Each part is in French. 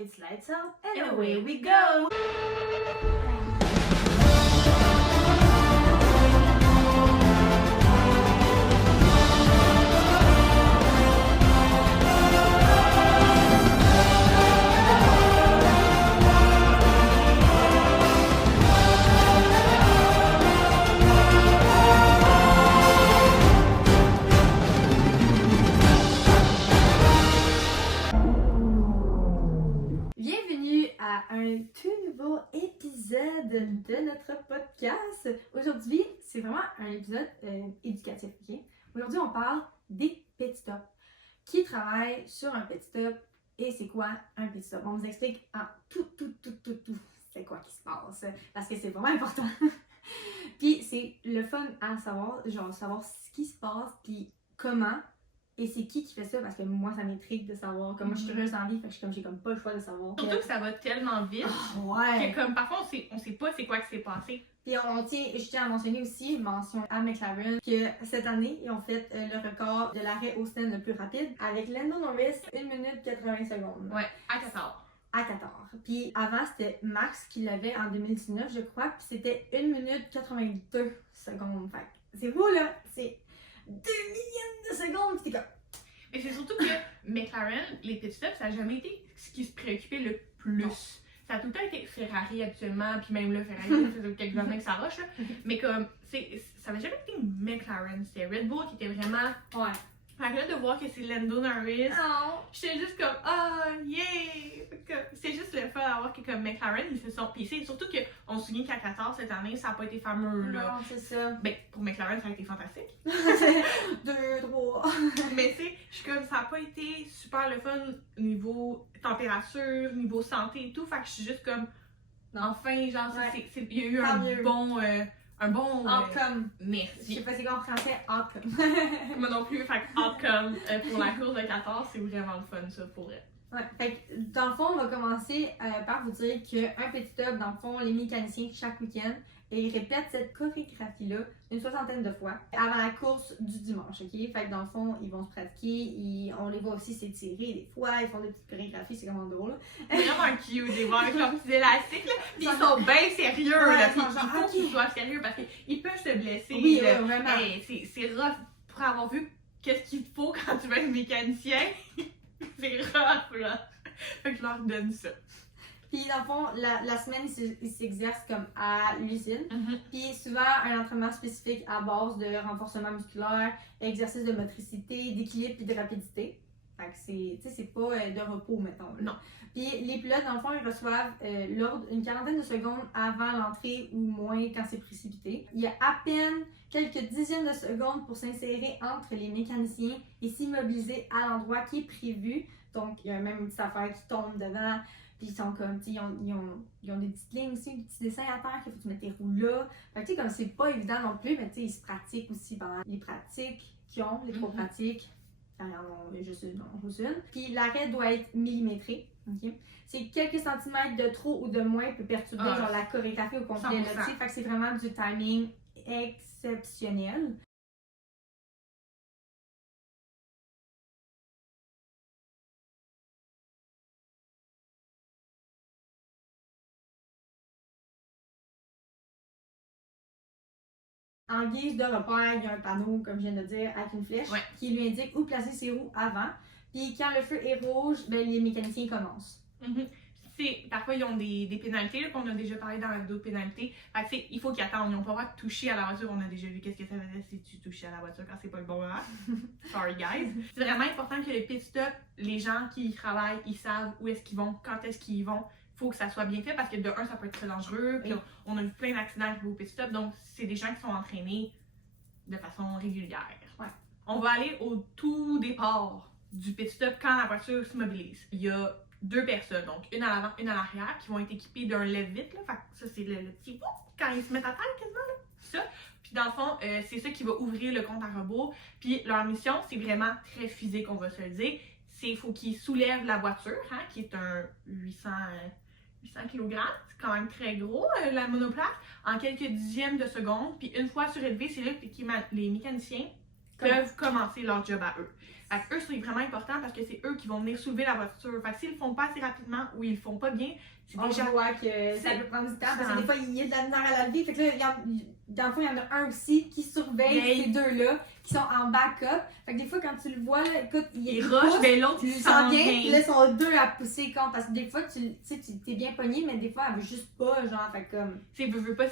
It's lights out and away we go! Un tout nouveau épisode de notre podcast. Aujourd'hui, c'est vraiment un épisode éducatif. Okay? Aujourd'hui, on parle des pit stops. Qui travaille sur un pit stop et c'est quoi un pit stop? On vous explique en tout c'est quoi qui se passe parce que c'est vraiment important. Puis c'est le fun à savoir, genre savoir ce qui se passe puis comment. Et c'est qui fait ça? Parce que moi, ça m'intrigue de savoir. Comme moi, je suis curieuse dans la vie, fait que j'ai comme pas le choix de savoir. Surtout que ça va tellement vite. Ouais. Que comme parfois, on sait pas c'est quoi qui s'est passé. Puis je tiens à mentionner aussi, mention à McLaren, que cette année, ils ont fait le record de l'arrêt au stand le plus rapide avec Lando Norris, 1 minute 80 secondes. Ouais, à 14. À 14. Puis avant, c'était Max qui l'avait en 2019, je crois, puis c'était 1 minute 82 secondes. Fait que c'est beau, là! C'est 2 millièmes de secondes, puis t'es comme... Mais c'est surtout que McLaren, les pit stops, ça n'a jamais été ce qui se préoccupait le plus. Non. Ça a tout le temps été Ferrari actuellement, puis même là, Ferrari, ça fait quelques années que ça rush, là. Mais comme, ça n'a jamais été McLaren, c'était Red Bull qui était vraiment... Ouais. Fait que là, de voir que c'est Lando Norris, oh. J'étais juste comme, yeah! C'est juste le fun d'avoir que comme McLaren, ils se sont pissés. Surtout qu'on se souvient qu'à 14 cette année, ça n'a pas été fameux, là. Non, c'est ça. Ben, pour McLaren, ça a été fantastique. 2, 3. Mais tu sais, je suis comme, ça n'a pas été super le fun niveau température, niveau santé et tout. Fait que je suis juste comme, enfin, genre, ouais. Il y a eu un bon outcome. Merci. Je sais pas c'est quoi en français, outcome. Moi non plus, fait que outcome pour la course de 14, c'est vraiment le fun, ça, pour elle. Ouais, fait que dans le fond, on va commencer par vous dire qu'un pit stop, dans le fond, les mécaniciens, chaque week-end, ils répètent cette chorégraphie-là une 60aine de fois avant la course du dimanche, ok? Fait que dans le fond, ils vont se pratiquer, on les voit aussi s'étirer des fois, ils font des petites chorégraphies, c'est vraiment drôle. Vraiment cute, les voir avec leurs petits élastiques, là. Puis ils sont bien sérieux, là. Puis il faut qu'ils soient sérieux parce qu'ils peuvent se blesser. Oui, vraiment. Hey, c'est rough pour avoir vu qu'est-ce qu'il te faut quand tu veux être mécanicien. C'est rough, là. Fait que je leur donne ça. Puis dans le fond, la semaine, ils s'exercent comme à l'usine. Puis souvent, un entraînement spécifique à base de renforcement musculaire, exercice de motricité, d'équilibre puis de rapidité. Fait que c'est pas de repos, mettons. Non. Puis les pilotes, dans le fond, ils reçoivent l'ordre une quarantaine de secondes avant l'entrée ou moins quand c'est précipité. Il y a à peine quelques dizaines de secondes pour s'insérer entre les mécaniciens et s'immobiliser à l'endroit qui est prévu. Donc, il y a même une petite affaire qui tombe devant. Puis ils sont comme, tu sais, ils ont des petites lignes aussi, des petits dessins à terre qu'il faut que tu mettes tes roues là. Fait que tu sais, comme c'est pas évident non plus, mais tu sais, ils se pratiquent aussi pendant les pratiques qu'ils ont, les 3 pratiques. Enfin, il y en a juste une. Puis l'arrêt doit être millimétré. Okay? C'est quelques centimètres de trop ou de moins peut perturber genre la chorégraphie au complet. Là, fait que c'est vraiment du timing exceptionnel. En guise de repère, il y a un panneau, comme je viens de dire, avec une flèche qui lui indique où placer ses roues avant. Puis quand le feu est rouge, ben, les mécaniciens commencent. Parfois, ils ont des pénalités, là, qu'on a déjà parlé dans la vidéo de pénalités. Fait que, il faut qu'ils attendent. Ils n'ont pas le droit de toucher à la voiture. On a déjà vu qu'est-ce que ça faisait si tu touchais à la voiture quand c'est pas le bon moment. Sorry, guys. C'est vraiment important que le pit stop, les gens qui y travaillent, ils savent où est-ce qu'ils vont, quand est-ce qu'ils vont. Faut que ça soit bien fait parce que de un, ça peut être très dangereux. Puis on a vu plein d'accidents au pit stop. Donc, c'est des gens qui sont entraînés de façon régulière. Ouais. On va aller au tout départ du pit stop quand la voiture s'immobilise. Il y a 2 personnes, donc une à l'avant, une à l'arrière, qui vont être équipées d'un lève-vite. Fait que ça, c'est le petit quand ils se mettent à terre quasiment. Là. Ça. Puis dans le fond, c'est ça qui va ouvrir le compte à rebours. Puis leur mission, c'est vraiment très physique, on va se le dire. Il faut qu'ils soulèvent la voiture, hein, qui est un 800 kg, c'est quand même très gros, la monoplace, en quelques dixièmes de seconde. Puis une fois surélevé, c'est là que les mécaniciens peuvent commencer leur job à eux. Fait que eux, c'est vraiment important parce que c'est eux qui vont venir soulever la voiture. Fait que s'ils le font pas assez rapidement ou ils le font pas bien, c'est déjà... On voit que ça peut prendre du temps parce que des fois, il y a de la misère à la lever. Fait que là, dans le fond, il y en a un aussi qui surveille ces deux-là qui sont en backup. Fait que des fois, quand tu le vois, là, écoute, il rush, mais l'autre, il s'en vient. Puis là, ils sont deux à pousser contre. Parce que des fois, tu t'es bien pogné, mais des fois, elle veut juste pas, genre, fait comme... Tu sais, veux pas...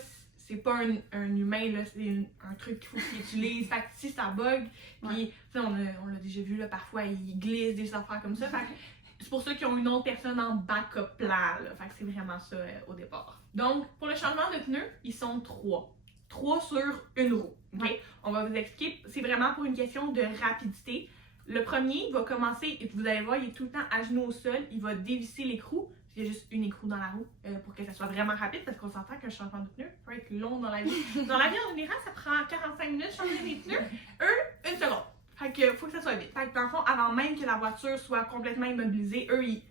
C'est pas un humain, là, c'est un truc qu'il faut qu'il utilise. Fait que si ça bug, puis on l'a déjà vu, là, parfois, il glisse des affaires comme ça. Fait que c'est pour ça qu'ils ont une autre personne en backup plan, là. Fait que c'est vraiment ça au départ. Donc, pour le changement de pneus, ils sont 3. 3 sur une roue. Okay? On va vous expliquer. C'est vraiment pour une question de rapidité. Le premier, il va commencer, et vous allez voir, il est tout le temps à genoux au sol. Il va dévisser l'écrou. Il y a juste une écrou dans la roue pour que ça soit vraiment rapide parce qu'on s'entend qu'un changement de pneu peut être long dans la vie. Dans la vie en général, ça prend 45 minutes changer les pneus. Eux, 1 seconde. Fait que faut que ça soit vite. Fait que dans le fond, avant même que la voiture soit complètement immobilisée, eux, ils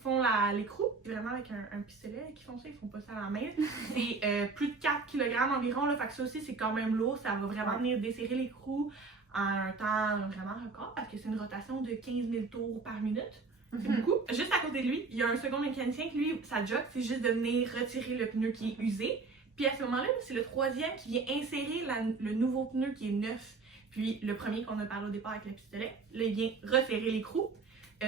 font l'écrou. Vraiment avec un pistolet qu'ils font ça, ils font pas ça à la main. C'est plus de 4 kg environ. Là, fait que ça aussi, c'est quand même lourd. Ça va vraiment venir desserrer l'écrou en un temps vraiment record parce que c'est une rotation de 15 000 tours par minute. C'est beaucoup. Juste à côté de lui, il y a un second mécanicien qui, lui, sa job, c'est juste de venir retirer le pneu qui est usé. Puis à ce moment-là, c'est le troisième qui vient insérer le nouveau pneu qui est neuf. Puis le premier qu'on a parlé au départ avec le pistolet, là, il vient resserrer l'écrou.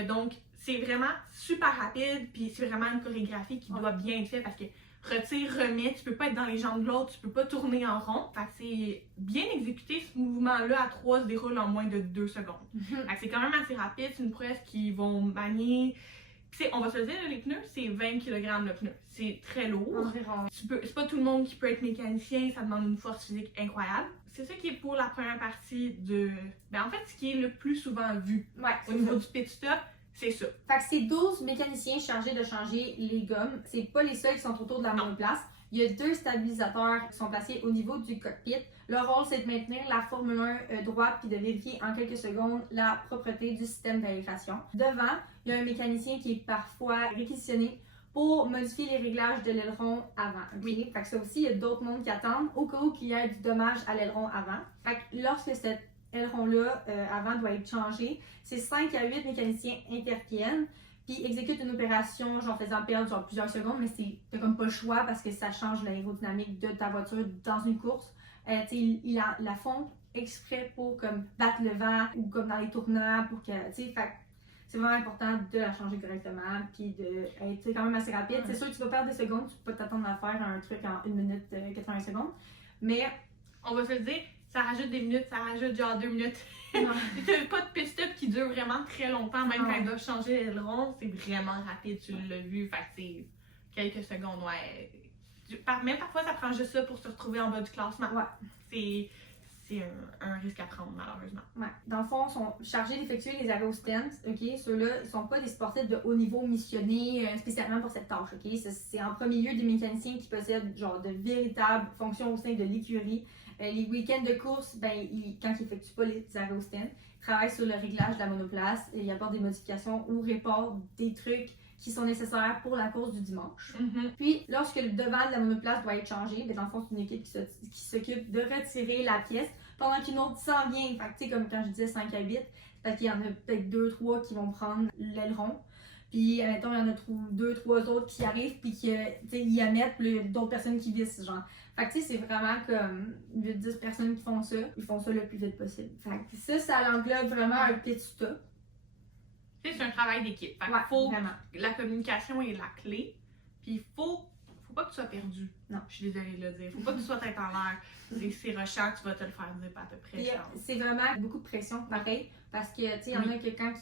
Donc, c'est vraiment super rapide, puis c'est vraiment une chorégraphie qui doit bien être faite parce que retire, remets, tu peux pas être dans les jambes de l'autre, tu peux pas tourner en rond. Fait que c'est bien exécuté, ce mouvement-là à 3 se déroule en moins de 2 secondes. Fait que c'est quand même assez rapide, c'est une prouesse qu'ils vont manier. On va se le dire, les pneus, c'est 20 kg le pneu. C'est très lourd. C'est pas tout le monde qui peut être mécanicien, ça demande une force physique incroyable. C'est ça qui est pour la première partie de... Ben en fait, ce qui est le plus souvent vu au niveau du pit stop, c'est ça. Fait que c'est 12 mécaniciens chargés de changer les gommes. C'est pas les seuls qui sont autour de la monoplace. Il y a 2 stabilisateurs qui sont placés au niveau du cockpit. Leur rôle, c'est de maintenir la Formule 1 droite puis de vérifier en quelques secondes la propreté du système d'aération. Devant, il y a un mécanicien qui est parfois réquisitionné pour modifier les réglages de l'aileron avant. Okay? Fait que ça aussi, il y a d'autres mondes qui attendent au cas où il y ait du dommage à l'aileron avant. Fait que lorsque cet aileron-là avant doit être changé, c'est 5 à 8 mécaniciens interviennent puis exécutent une opération genre faisant perdre genre plusieurs secondes, mais t'as comme pas le choix parce que ça change l'aérodynamique de ta voiture dans une course. Ils la font exprès pour comme battre le vent ou comme dans les tournants pour que, fait c'est vraiment important de la changer correctement puis d'être quand même assez rapide. C'est sûr que tu vas perdre des secondes, tu peux pas t'attendre à faire un truc en 1 minute 80 secondes, mais on va se le dire, ça rajoute des minutes, ça rajoute genre 2 minutes. T'as pas de pit stop qui dure vraiment très longtemps, même quand ils doivent changer l'aileron, c'est vraiment rapide, tu l'as vu, fait que c'est quelques secondes, même parfois ça prend juste ça pour se retrouver en bas du classement. C'est un risque à prendre, malheureusement. Dans le fond, ils sont chargés d'effectuer les aérostents. Ceux-là ne sont pas des sportifs de haut niveau missionnés spécialement pour cette tâche. C'est en premier lieu des mécaniciens qui possèdent genre de véritables fonctions au sein de l'écurie. Les week-ends de course, quand ils n'effectuent pas les aérostants, ils travaillent sur le réglage de la monoplace, ils apportent des modifications ou réparent des trucs qui sont nécessaires pour la course du dimanche. Puis, lorsque le devant de la monoplace doit être changé, dans le fond, c'est une équipe qui s'occupe de retirer la pièce pendant qu'une autre s'en vient. Fait que, comme quand je disais 5 à 8, parce qu'il y en a peut-être 2-3 qui vont prendre l'aileron. Puis, mettons, il y en a 2-3 autres qui arrivent, puis qui y la mettent, puis d'autres personnes qui vissent, genre. Fait que, c'est vraiment comme 8-10 personnes qui font ça. Ils font ça le plus vite possible. Fait que ça englobe vraiment un pit stop. C'est un travail d'équipe. La communication est la clé. Puis il faut pas que tu sois perdu. Non. Je suis désolée de le dire. Faut pas que tu sois tête en l'air. C'est rushant, tu vas te le faire dire à peu près. C'est vraiment beaucoup de pression, pareil. Parce que, il y en a que quand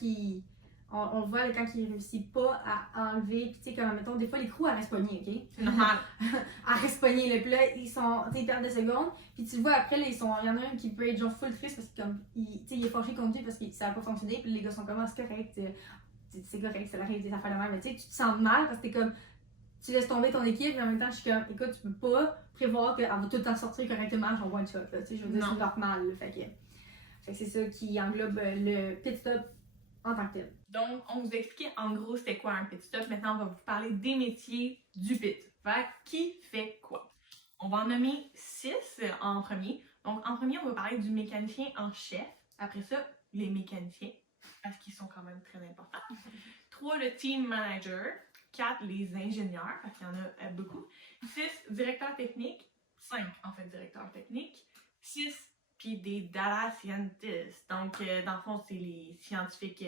on le voit quand il réussit pas à enlever, puis comme, mettons, des fois l'écrou elle reste pognée, ok? C'est normal. Elle reste pognée, là, puis là, ils perdent des secondes, puis tu le vois après, là, il y en a un qui peut être genre full triste parce que comme, il est fâché contre lui parce que ça a pas fonctionné, puis les gars sont comme, c'est correct, c'est correct, ça arrive des affaires de même, mais tu te sens mal parce que t'es comme, tu laisses tomber ton équipe, mais en même temps, je suis comme, écoute, tu peux pas prévoir qu'elle va tout le temps sortir correctement, genre one shot, là, je veux dire, c'est normal, là, fait que c'est ça qui englobe le pit stop en tant que tel. Donc, on vous expliquait en gros c'était quoi un pit stop. Maintenant, on va vous parler des métiers du pit. Fait qui fait quoi? On va en nommer 6 en premier. Donc, en premier, on va parler du mécanicien en chef. Après ça, les mécaniciens, parce qu'ils sont quand même très importants. 3, le team manager. 4, les ingénieurs, parce qu'il y en a beaucoup. 6, directeur technique. 5, en fait, directeur technique. 6, puis des data scientists. Donc, dans le fond, c'est les scientifiques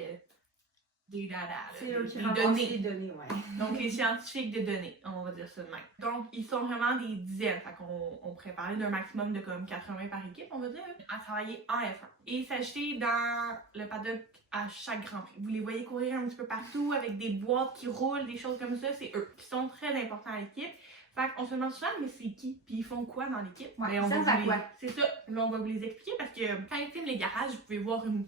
des data, C'est eux qui les ramassent données. les données, ouais. Donc, les scientifiques de données, on va dire ça de même. Donc, ils sont vraiment des dizaines. Fait qu'on pourrait parler d'un maximum de comme 80 par équipe, on va dire, à travailler en F1. Et s'acheter dans le paddock à chaque Grand Prix. Vous les voyez courir un petit peu partout avec des boîtes qui roulent, des choses comme ça, c'est eux. Ils sont très importants à l'équipe. Fait qu'on se demande souvent, mais c'est qui? Puis ils font quoi dans l'équipe? Ouais, on ça va va vous quoi? C'est ça. Là, on va vous les expliquer parce que quand ils filment les garages, vous pouvez voir une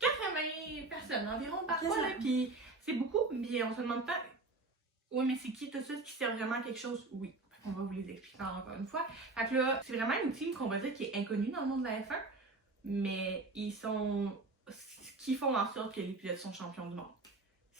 80 personnes environ parfois, là, puis c'est beaucoup, puis on se demande pas, oui, mais c'est qui tout ça qui sert vraiment à quelque chose? Oui, on va vous les expliquer encore une fois. Fait que là, c'est vraiment une team qu'on va dire qui est inconnue dans le monde de la F1, mais ils sont ce qui font en sorte que les pilotes sont champions du monde.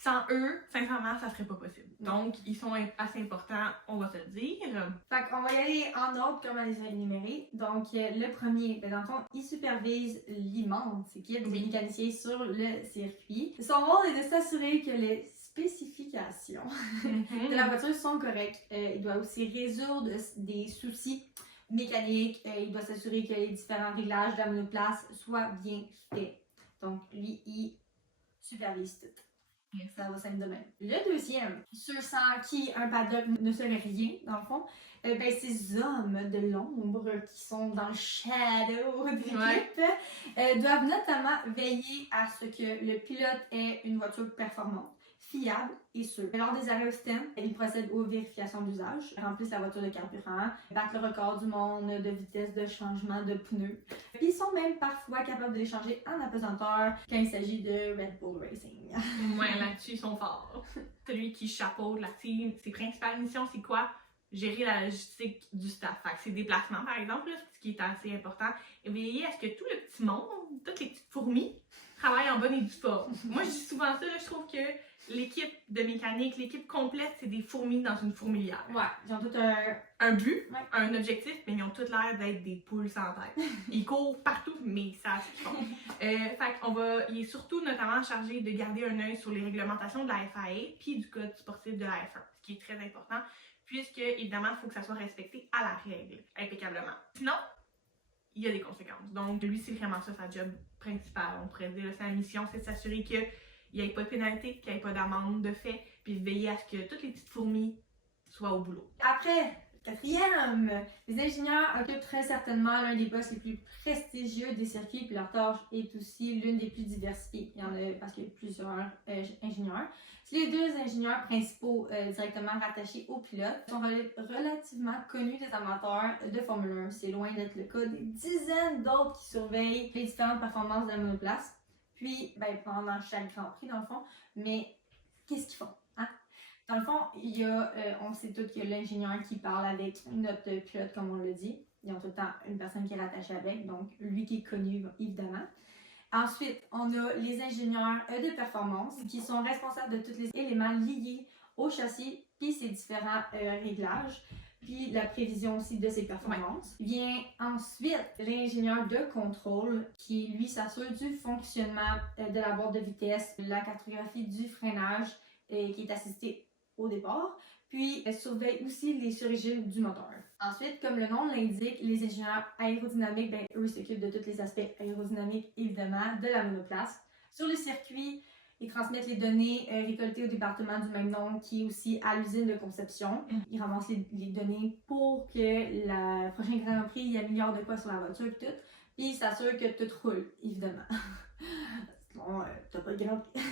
Sans eux, sincèrement, ça serait pas possible. Donc, ils sont assez importants, on va se le dire. Fait qu'on va y aller en ordre comme on les a énumérés. Donc, le premier, ben dans le fond, il supervise l'immense équipe des mécaniciens sur le circuit. Son rôle est de s'assurer que les spécifications de la voiture sont correctes. Il doit aussi résoudre des soucis mécaniques. Il doit s'assurer que les différents réglages de la monoplace soient bien faits. Donc, lui, il supervise tout. Ça va s'aimer de même. Le deuxième, ceux sans qui un paddock ne serait rien, dans le fond, ben, ces hommes de l'ombre qui sont dans le shadow de l'équipe doivent notamment veiller à ce que le pilote ait une voiture performante, fiable et sûre. Lors des arrêts au stand, ils procèdent aux vérifications d'usage, remplissent la voiture de carburant, battent le record du monde de vitesse de changement de pneus. Ils sont même parfois capables de les changer en apesanteur quand il s'agit de Red Bull Racing. Ouais, là-dessus, ils sont forts. Celui qui chapeaute la team, ses principales missions, c'est quoi? Gérer la logistique du staff. Fait que ses déplacements, par exemple, là, ce qui est assez important. Et veiller à ce que tout le petit monde, toutes les petites fourmis, travaillent en bonne et due forme. Moi, je dis souvent ça, là, je trouve que l'équipe de mécanique, l'équipe complète, c'est des fourmis dans une fourmilière. Ouais, ils ont tout un but, un objectif, mais ils ont tous l'air d'être des poules sans tête. Ils courent partout, mais ça, c'est ce qu'ils font. Fait qu'on il est surtout notamment chargé de garder un œil sur les réglementations de la FIA puis du code sportif de la F1, ce qui est très important, puisque, évidemment, il faut que ça soit respecté à la règle, impeccablement. Sinon, il y a des conséquences. Donc, lui, c'est vraiment ça sa job principale. On pourrait dire, sa mission, c'est de s'assurer qu'il n'y ait pas de pénalité, qu'il n'y ait pas d'amende de fait, puis de veiller à ce que toutes les petites fourmis soient au boulot. Après, quatrième, les ingénieurs occupent très certainement l'un des postes les plus prestigieux des circuits, puis leur tâche est aussi l'une des plus diversifiées. Il y en a parce qu'il y a plusieurs ingénieurs. Les deux ingénieurs principaux directement rattachés au pilote sont relativement connus des amateurs de Formule 1. C'est loin d'être le cas des dizaines d'autres qui surveillent les différentes performances de la monoplace. Puis, ben, pendant chaque Grand Prix, dans le fond. Mais qu'est-ce qu'ils font? Dans le fond, il y a, on sait tous qu'il y a l'ingénieur qui parle avec notre pilote, comme on l'a dit. Ils ont tout le temps une personne qui est rattachée avec, donc lui qui est connu, évidemment. Ensuite, on a les ingénieurs de performance qui sont responsables de tous les éléments liés au châssis puis ses différents réglages, puis la prévision aussi de ses performances. Vient ensuite l'ingénieur de contrôle qui, lui, s'assure du fonctionnement de la boîte de vitesse, la cartographie du freinage qui est assisté au départ, puis surveille aussi les surrégimes du moteur. Ensuite, comme le nom l'indique, les ingénieurs aérodynamiques, ben, eux s'occupent de tous les aspects aérodynamiques, évidemment, de la monoplace. Sur le circuit, ils transmettent les données récoltées au département du même nom qui est aussi à l'usine de conception. Ils ramassent les données pour que le prochain Grand Prix il améliore de quoi sur la voiture et tout. Puis ils s'assurent que tout roule, évidemment. Sinon, t'as pas de Grand Prix.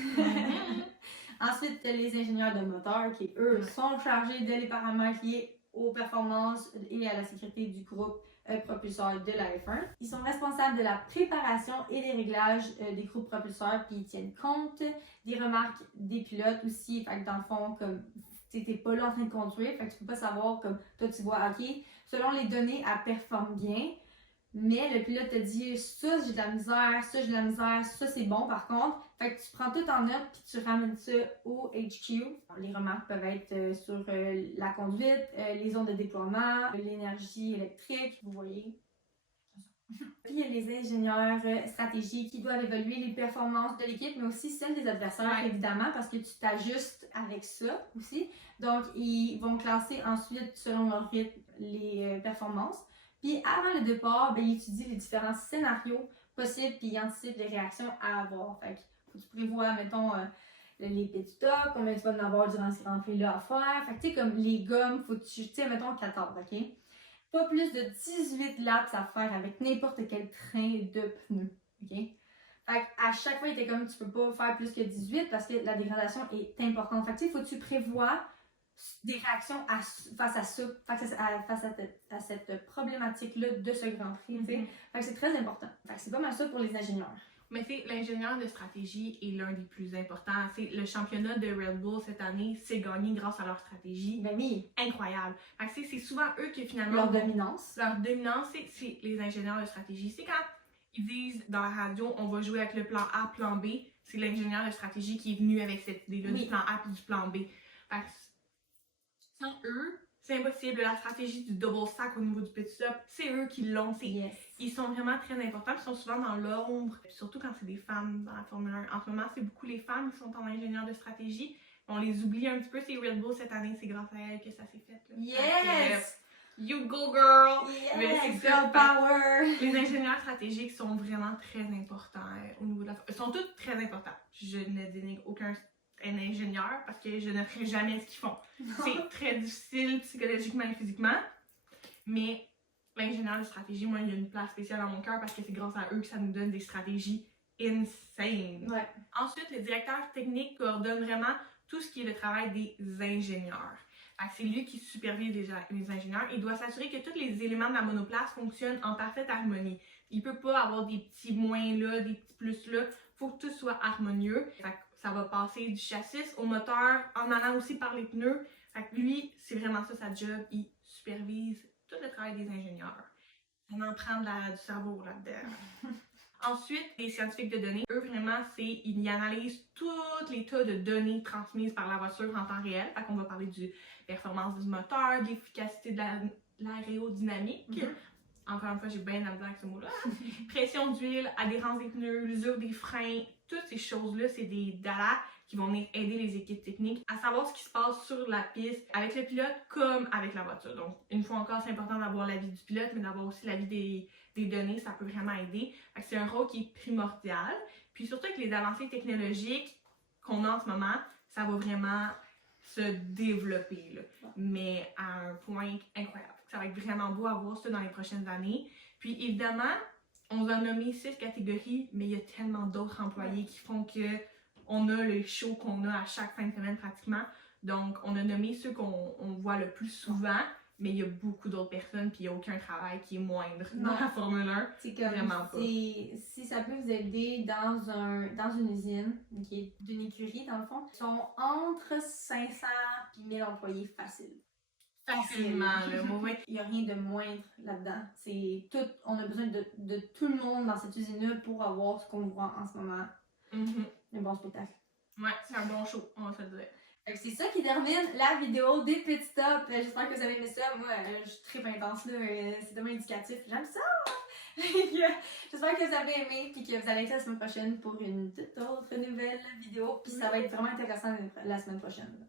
Ensuite, les ingénieurs de moteur qui, eux, sont chargés de les paramètres liés aux performances et à la sécurité du groupe propulseur de la F1. Ils sont responsables de la préparation et des réglages des groupes propulseurs, puis ils tiennent compte des remarques des pilotes aussi. Fait que dans le fond, comme t'es pas là en train de conduire, fait que tu peux pas savoir, comme toi tu vois, ok, selon les données, elle performe bien. Mais le pilote te dit ça j'ai de la misère, ça j'ai de la misère, ça c'est bon par contre. Fait que tu prends tout en note puis tu ramènes ça au HQ. Les remarques peuvent être sur la conduite, les zones de déploiement, l'énergie électrique, vous voyez. Puis il y a les ingénieurs stratégiques qui doivent évaluer les performances de l'équipe, mais aussi celles des adversaires, évidemment, parce que tu t'ajustes avec ça aussi. Donc, ils vont classer ensuite, selon leur rythme, les performances. Puis avant le départ, ben, ils étudient les différents scénarios possibles, puis ils anticipent les réactions à avoir. Fait que faut que tu prévois, mettons, les pit stops, combien tu vas en avoir durant ces rentrées-là à faire. Fait que tu sais, comme les gommes, faut que tu sais, mettons 14, OK? Pas plus de 18 laps à faire avec n'importe quel train de pneus, OK? Fait à chaque fois, il était comme, tu peux pas faire plus que 18 parce que la dégradation est importante. Fait que tu sais, faut que tu prévois des réactions face à ça, face à cette problématique-là de ce Grand Prix, tu sais. Fait que c'est très important. Fait que c'est pas mal ça pour les ingénieurs. Mais c'est l'ingénieur de stratégie est l'un des plus importants. C'est le championnat de Red Bull cette année, c'est gagné grâce à leur stratégie. Ben oui. Incroyable. Fait que c'est souvent eux qui finalement... Leur dominance. Leur dominance, c'est les ingénieurs de stratégie. C'est quand ils disent dans la radio, on va jouer avec le plan A, plan B, c'est l'ingénieur de stratégie qui est venu avec cette idée-là du plan A et du plan B. Fait que sans eux, c'est impossible. La stratégie du double stack au niveau du pit stop, c'est eux qui l'ont. Ils sont vraiment très importants. Ils sont souvent dans l'ombre. Surtout quand c'est des femmes dans la Formule 1. En ce moment, c'est beaucoup les femmes qui sont en ingénieur de stratégie. On les oublie un petit peu. C'est Red Bull cette année. C'est grâce à elles que ça s'est fait. Là. Yes! You go girl! Yes! Mais c'est girl power! Les ingénieurs stratégiques sont vraiment très importants au niveau de la... Ils sont tous très importants. Je ne dénigre aucun ingénieur parce que je ne ferai jamais ce qu'ils font. C'est très difficile psychologiquement et physiquement, mais l'ingénieur de stratégie, moi, il y a une place spéciale dans mon cœur parce que c'est grâce à eux que ça nous donne des stratégies insane. Ouais. Ensuite, le directeur technique coordonne vraiment tout ce qui est le travail des ingénieurs. C'est lui qui supervise les ingénieurs. Il doit s'assurer que tous les éléments de la monoplace fonctionnent en parfaite harmonie. Il peut pas avoir des petits moins là, des petits plus là. Il faut que tout soit harmonieux. Ça va passer du châssis au moteur en allant aussi par les pneus. Fait que lui, c'est vraiment ça sa job. Il supervise tout le travail des ingénieurs. Ça en prend du cerveau là-dedans. Ensuite, les scientifiques de données, eux vraiment, ils analysent tous les tas de données transmises par la voiture en temps réel. Fait qu'on va parler du performance du moteur, de l'efficacité de l'aérodynamique. Encore une fois, j'ai bien la misère avec ce mot-là. Pression d'huile, adhérence des pneus, l'usure des freins, toutes ces choses-là, c'est des data qui vont venir aider les équipes techniques à savoir ce qui se passe sur la piste avec le pilote comme avec la voiture. Donc, une fois encore, c'est important d'avoir l'avis du pilote, mais d'avoir aussi l'avis des données, ça peut vraiment aider. C'est un rôle qui est primordial. Puis surtout avec les avancées technologiques qu'on a en ce moment, ça va vraiment se développer, là. Mais à un point incroyable. Ça va être vraiment beau à voir ça dans les prochaines années. Puis évidemment, on a nommé 6 catégories, mais il y a tellement d'autres employés qui font que on a le show qu'on a à chaque fin de semaine pratiquement. Donc, on a nommé ceux qu'on voit le plus souvent, mais il y a beaucoup d'autres personnes, puis il n'y a aucun travail qui est moindre dans la Formule 1. C'est comme, vraiment pas. Si ça peut vous aider dans une usine, okay, d'une écurie dans le fond, ils sont entre 500 et 1000 employés faciles. Facilement, le mauvais. Il n'y a rien de moindre là-dedans. C'est tout, on a besoin de tout le monde dans cette usine-là pour avoir ce qu'on voit en ce moment. Un bon spectacle. Ouais, c'est un bon show, on va se le dire. C'est ça qui termine la vidéo des pit stops. J'espère que vous avez aimé ça. Moi, je suis très intense là. C'est tellement indicatif. J'aime ça! J'espère que vous avez aimé et que vous allez être la semaine prochaine pour une toute autre nouvelle vidéo. Puis ça va être vraiment intéressant la semaine prochaine.